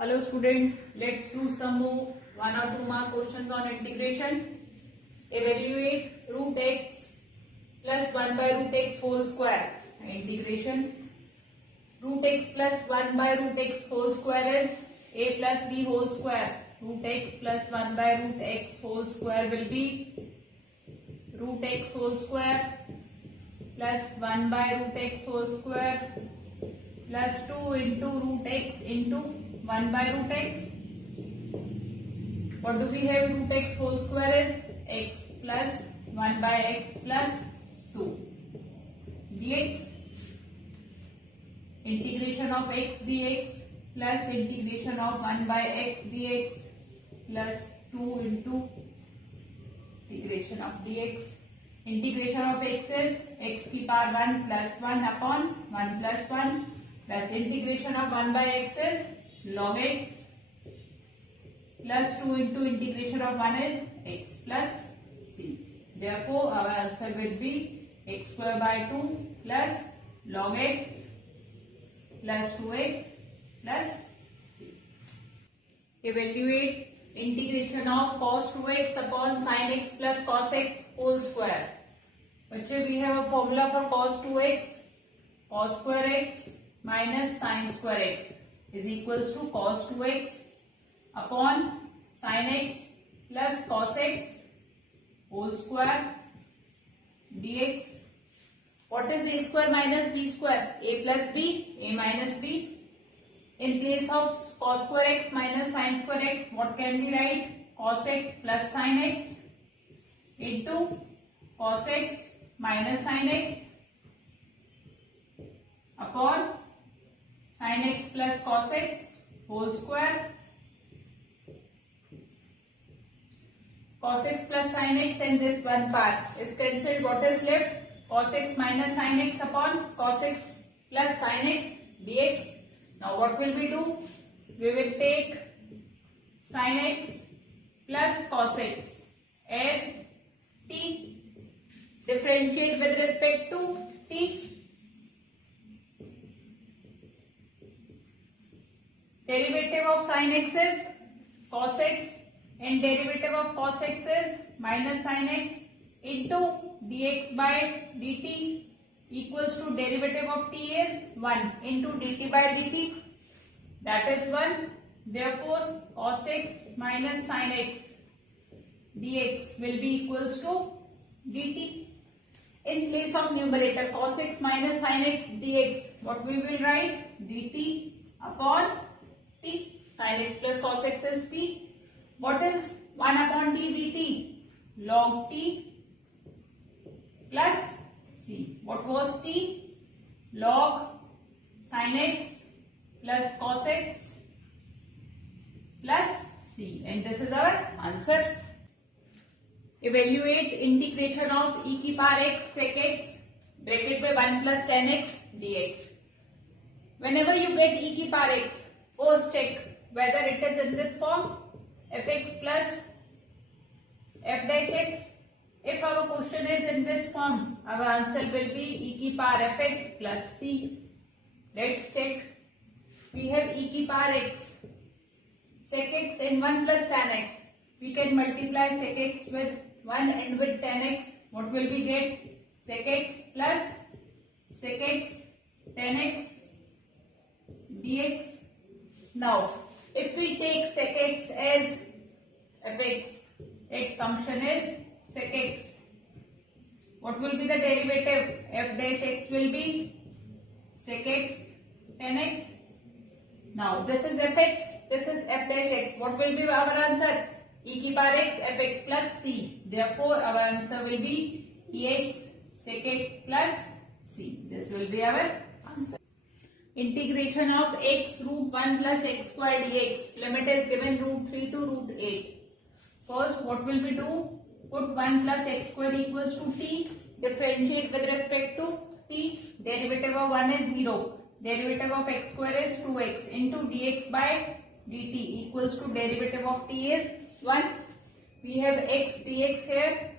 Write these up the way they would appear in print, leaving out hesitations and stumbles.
Hello students, let's do some more 1 or 2 mark questions on integration. Evaluate root x plus 1 by root x whole square. Integration. Root x plus 1 by root x whole square is a plus b whole square. Root x plus 1 by root x whole square will be root x whole square plus 1 by root x whole square plus 2 into root x into 1 by root x. What do we have? Root x whole square is x plus 1 by x plus 2 dx. Integration of x dx plus integration of 1 by x dx plus 2 into integration of dx. Integration of x is x की power 1 plus 1 upon 1 plus 1 plus integration of 1 by x is log x plus 2 into integration of 1 is x plus c. Therefore, our answer will be x square by 2 plus log x plus 2x plus c. Evaluate integration of cos 2x upon sin x plus cos x whole square. बच्चे we have a formula for cos 2x. Cos square x minus sin square x is equals to cos 2x upon sin x plus cos x whole square dx. What is a square minus b square? A plus b, a minus b. In place of cos square x minus sin square x, what can we write? Cos x plus sin x into cos x minus sin x upon sin x plus cos x whole square. Cos x plus sin x and this one part is cancelled. What is left? Cos x minus sin x upon cos x plus sin x dx. Now what will we do? We will take sin x plus cos x as t. Differentiate with respect to t. Derivative of sin x is cos x and derivative of cos x is minus sin x into dx by dt equals to derivative of t is 1 into dt by dt, that is 1. Therefore, cos x minus sin x dx will be equals to dt. In place of numerator cos x minus sin x dx, what we will write? Dt upon t. Sin x plus cos x is t. What is 1 upon t dt? Log t plus c. What was t? Log sin x plus cos x plus c. And this is our answer. Evaluate integration of e की power x sec x bracket में 1 plus tan x dx. Whenever you get e की power x, first check whether it is in this form fx plus f dash x. If our question is in this form, our answer will be e की power fx plus c. Let's check. We have e की power x sec x and 1 plus tan x. We can multiply sec x with 1 and with tan x. What will we get? Sec x plus sec x tan x dx. Now, if we take sec x as fx, its function is sec x. What will be the derivative? F dash x will be sec x tan x. Now, this is fx, this is f dash x. What will be our answer? E की power x fx plus c. Therefore, our answer will be ex sec x plus c. This will be our answer. Integration of x root 1 plus x square dx. Limit is given root 3 to root 8. First, what will we do? Put 1 plus x square equals to t. Differentiate with respect to t. Derivative of 1 is 0. Derivative of x square is 2x into dx by dt equals to derivative of t is 1. We have x dx here.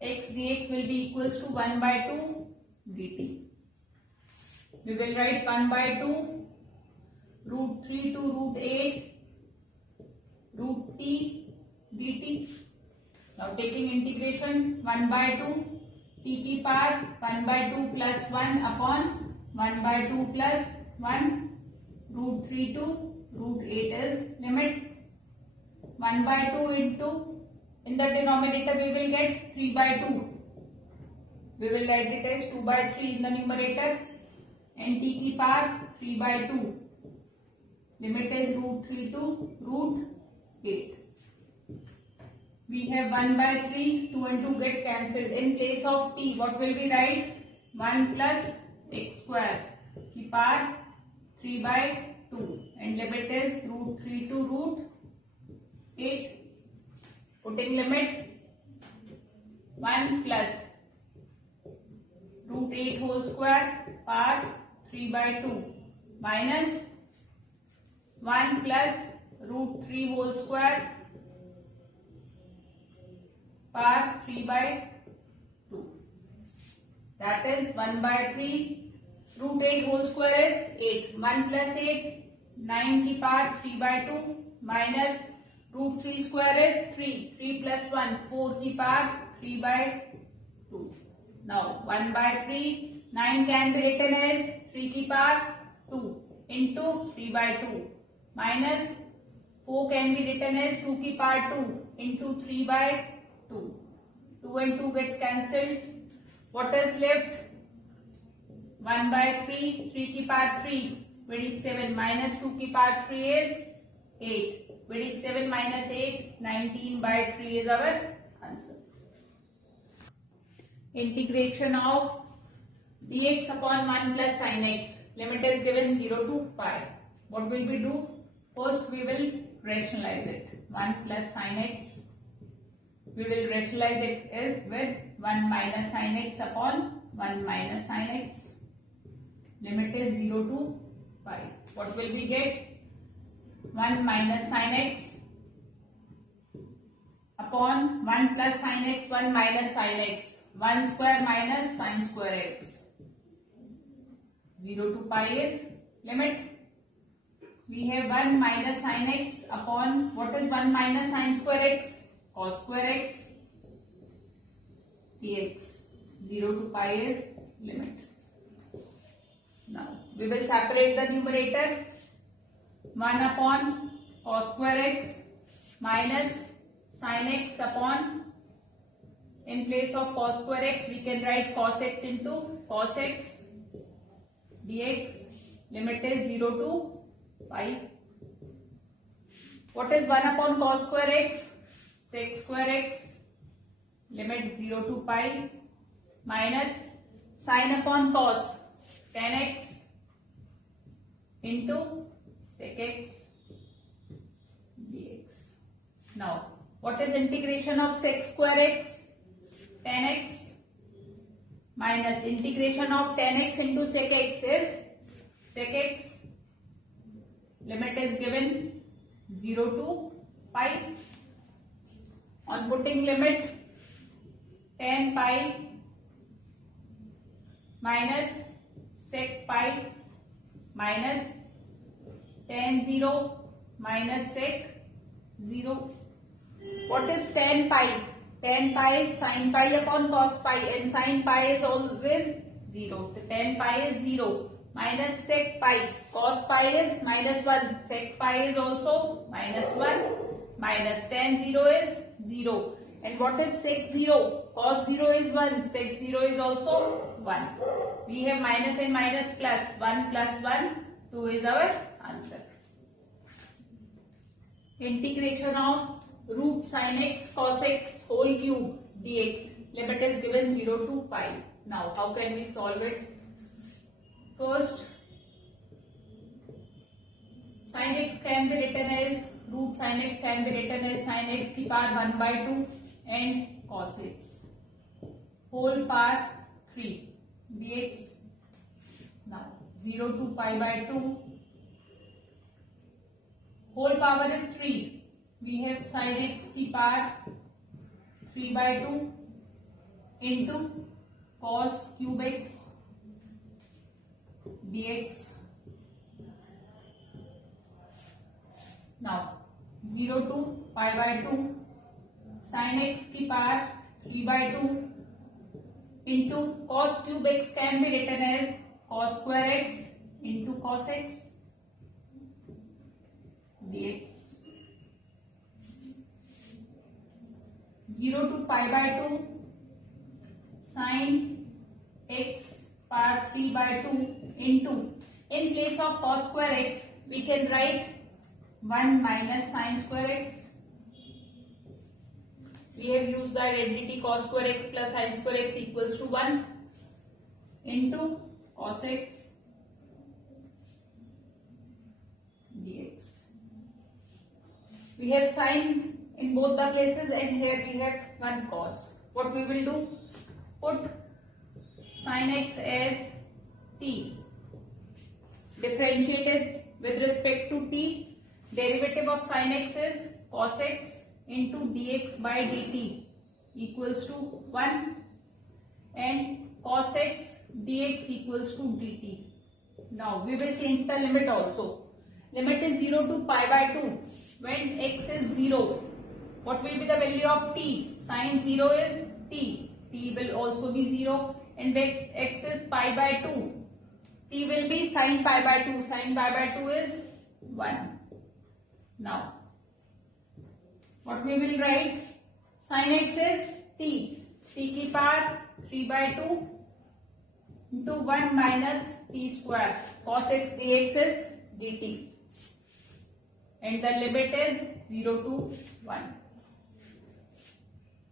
X dx will be equals to 1 by 2 dt. We will write 1 by 2 root 3 to root 8 root t dt. Now taking integration 1 by 2 t की power 1 by 2 plus 1 upon 1 by 2 plus 1 root 3 to root 8 is limit 1 by 2 into, in the denominator we will get 3 by 2. We will write it as 2 by 3 in the numerator and t की power 3 by 2. Limit is root 3 to root 8. We have 1 by 3, 2 and 2 get cancelled. In place of t, what will we write? 1 plus x square की power 3 by 2 and limit is root 3 to root 8. Putting limit 1 plus root 8 whole square power 3 by 2 minus 1 plus root 3 whole square power 3 by 2. That is 1 by 3. Root 8 whole square is 8. 1 plus 8, 9 की power 3 by 2 minus root 3 square is 3. 3 plus 1, 4 की power 3 by 2. Now 1 by 3, 9 can be written as 3 की power 2 into 3 by 2 minus 4 can be written as 2 की power 2 into 3 by 2. 2 and 2 get cancelled. What is left? 1 by 3, 3 की power 3, which is 7 minus 2 की power 3 is 8, which is 7 minus 8, 19 by 3 is our answer. Integration of dx upon 1 plus sin x. Limit is given 0 to pi. What will we do? First we will rationalize it. 1 plus sin x. We will rationalize it with 1 minus sin x upon 1 minus sin x. Limit is 0 to pi. What will we get? 1 minus sin x upon 1 plus sin x, 1 minus sin x. 1 square minus sin square x. 0 to pi is limit. We have 1 minus sin x upon, what is 1 minus sin square x? Cos square x dx. 0 to pi is limit. Now we will separate the numerator. 1 upon cos square x minus sin x upon, in place of cos square x we can write cos x into cos x dx. Limit is 0 to pi. What is 1 upon cos square x? Sec square x. Limit 0 to pi minus sin upon cos tan x into sec x dx. Now what is integration of sec square x? Tan x minus integration of tan x into sec x is sec x. Limit is given 0 to pi. On putting limit, tan pi minus sec pi minus tan 0 minus sec 0. What is tan pi? Tan pi is sin pi upon cos pi, and sin pi is always 0. So tan pi is 0 minus sec pi. Cos pi is minus 1. Sec pi is also minus 1. Minus tan 0 is 0. And what is sec 0? Cos 0 is 1. Sec 0 is also 1. We have minus and minus plus. 1 plus 1, 2 is our answer. Integration of root sin x cos x whole cube dx. Limit is given 0 to pi. Now how can we solve it? First, sin x can be written as root sin x can be written as sin x की power 1 by 2 and cos x whole power 3 dx. Now 0 to pi by 2 whole power is 3. We have sin x की power 3 by 2 into cos cube x dx. Now 0 to pi by 2 sin x की power 3 by 2 into cos cube x can be written as cos square x into cos x dx. 0 to pi by 2 sin x power 3 by 2 into, in place of cos square x we can write 1 minus sin square x. We have used the identity cos square x plus sin square x equals to 1 into cos x dx. We have sin in both the places and here we have 1 cos. What we will do? Put sin x as t, differentiated with respect to t. Derivative of sin x is cos x into dx by dt equals to 1 and cos x dx equals to dt. Now we will change the limit also. Limit is 0 to pi by 2. When x is 0, what will be the value of t? Sin 0 is t. T will also be 0 and when x is pi by 2, t will be sin pi by 2. Sin pi by 2 is 1. Now, what we will write? Sin x is t. T की power 3 by 2 into 1 minus t square. Cos x dx is dt. And the limit is 0 to 1.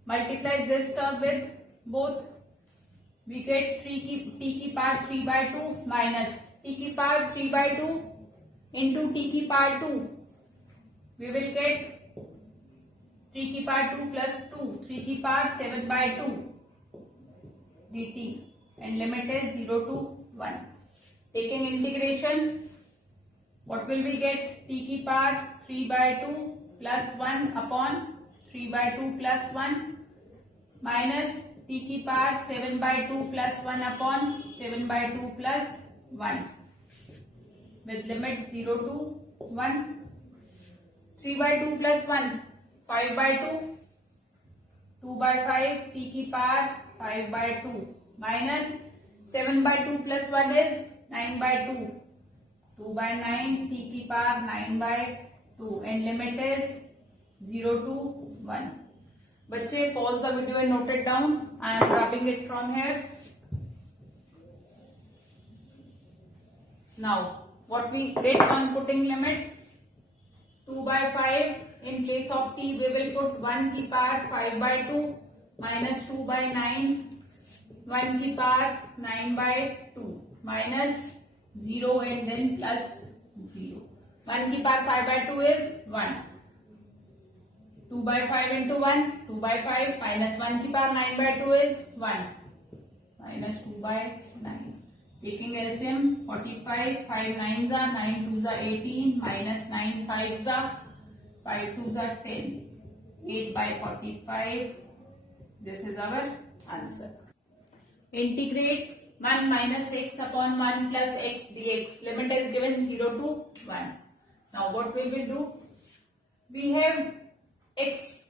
Multiply this term with both. We get t की power 3 by 2 minus t की power 3 by 2 into t की power 2. We will get 3 की power 2 plus 2, 3 की power 7 by 2 dt and limit is 0 to 1. Taking integration, what will we get? T की power 3 by 2 plus 1 upon 3 by 2 plus 1 minus t की power 7 by 2 plus 1 upon 7 by 2 plus 1 with limit 0 to 1. 3 by 2 plus 1, 5 by 2, 2 by 5, t की power 5 by 2 minus 7 by 2 plus 1 is 9 by 2, 2 by 9, t की power 9 by 2 and limit is 0 to 1. बच्चे pause the video and note it down. I am copying it from here. Now, what we did on putting limit? 2 by 5 in place of t we will put 1 की power 5 by 2 minus 2 by 9, 1 की power 9 by 2 minus 0 and then plus 0. 1 की power 5 by 2 is 1. 2 by 5 into 1, 2 by 5 minus 1 की power 9 by 2 is 1 minus 2 by 9. Taking LCM 45, 5 9s are 9 2s are 18 minus 9 5s are 5 2s are 10. 8 by 45. This is our answer. Integrate 1 minus x upon 1 plus x dx. Limit is given 0 to 1. Now what we will do? We have x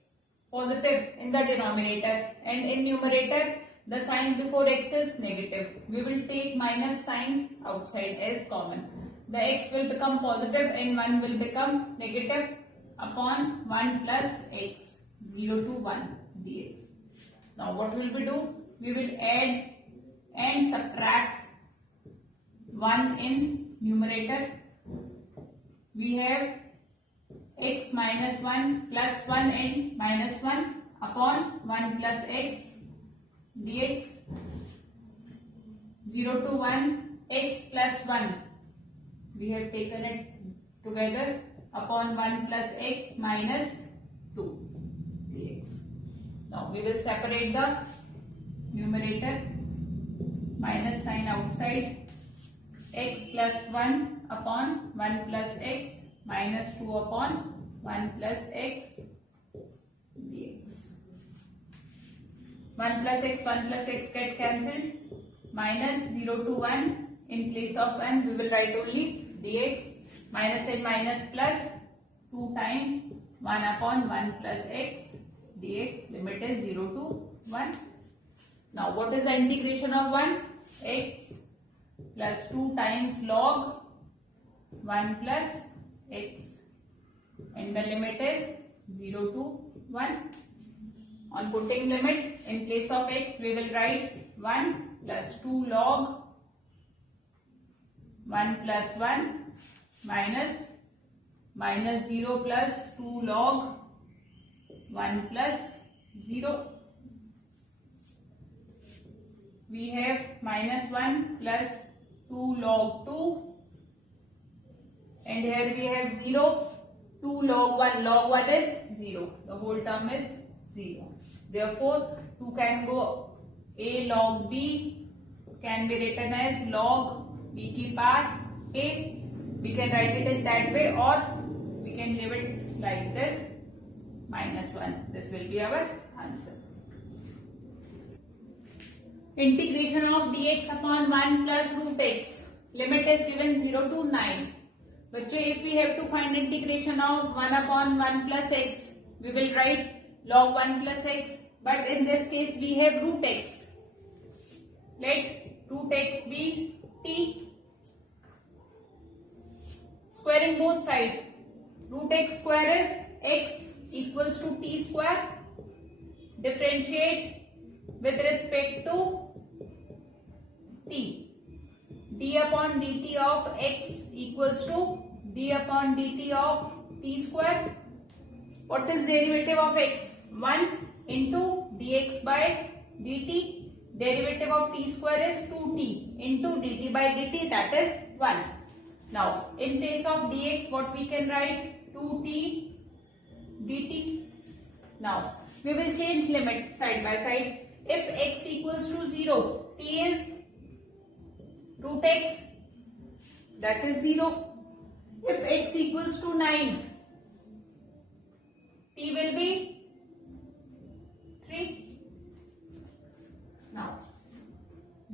positive in the denominator and in numerator the sign before x is negative. We will take minus sign outside as common. The x will become positive and 1 will become negative upon 1 plus x, 0 to 1 dx. Now what will we do? We will add and subtract 1 in numerator. We have x minus 1 plus 1 and minus 1 upon 1 plus x dx. 0 to 1 x plus 1. We have taken it together upon 1 plus x minus 2 dx. Now we will separate the numerator, minus sign outside, x plus 1 upon 1 plus x minus 2 upon 1 plus x dx. 1 plus x get cancelled. Minus 0 to 1. In place of 1 we will write only dx. Minus and minus plus 2 times 1 upon 1 plus x dx. Limit is 0 to 1. Now what is the integration of 1? X plus 2 times log 1 plus x, and the limit is 0 to 1. On putting limit, in place of x we will write 1 plus 2 log 1 plus 1 minus 0 plus 2 log 1 plus 0. We have minus 1 plus 2 log 2, and here we have 0. 2 log 1, log 1 is 0. The whole term is 0. Therefore, 2 can go, a log b can be written as log b ki power a. We can write it in that way, or we can leave it like this, minus 1. This will be our answer. Integration of dx upon 1 plus root x. Limit is given 0 to 9. But if we have to find integration of 1 upon 1 plus x, we will write log 1 plus x. But in this case, we have root x. Let root x be t. Squaring both sides. Root x square is x equals to t square. Differentiate with respect to t. D upon dt of x equals to d upon dt of t square. What is derivative of x? 1 into dx by dt. Derivative of t square is 2t into dt by dt, that is 1. Now, in place of dx, what we can write? 2t dt. Now, we will change limit side by side. If x equals to 0, t is root x, that is 0. If x equals to 9, t will be 3. Now,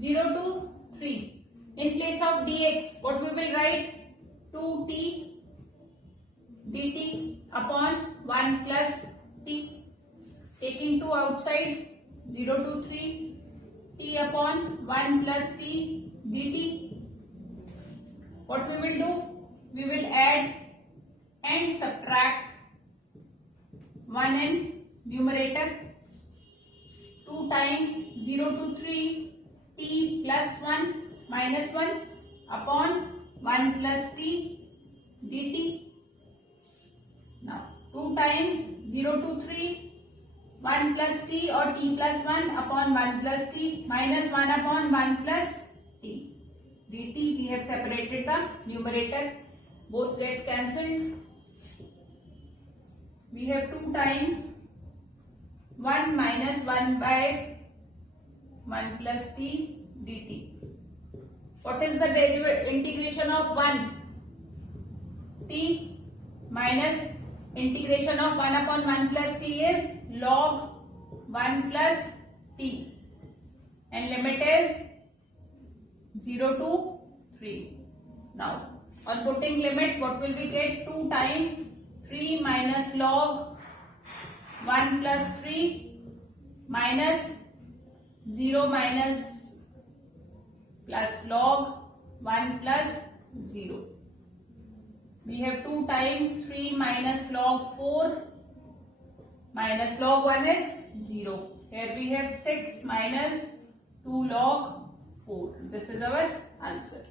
0 to 3. In place of dx, what we will write? 2t dt upon 1 plus t. Taking 2 outside, 0 to 3, t upon 1 plus t dt. What we will do? We will add and subtract 1 in numerator. 2 times 0 to 3, t plus 1 minus 1 upon 1 plus t dt. Now 2 times 0 to 3, 1 plus t or t plus 1 upon 1 plus t minus 1 upon 1 plus t dt. We have separated the numerator. Both get cancelled. We have 2 times 1 minus 1 by 1 plus t dt. What is the integration of 1? T minus integration of 1 upon 1 plus t is log 1 plus t, and limit is 0 to 3. Now, on putting limit, what will we get? 2 times 3 minus log 1 plus 3 minus 0 minus plus log 1 plus 0. We have 2 times 3 minus log 4 minus log 1 is 0. Here we have 6 minus 2 log 4. This is our answer.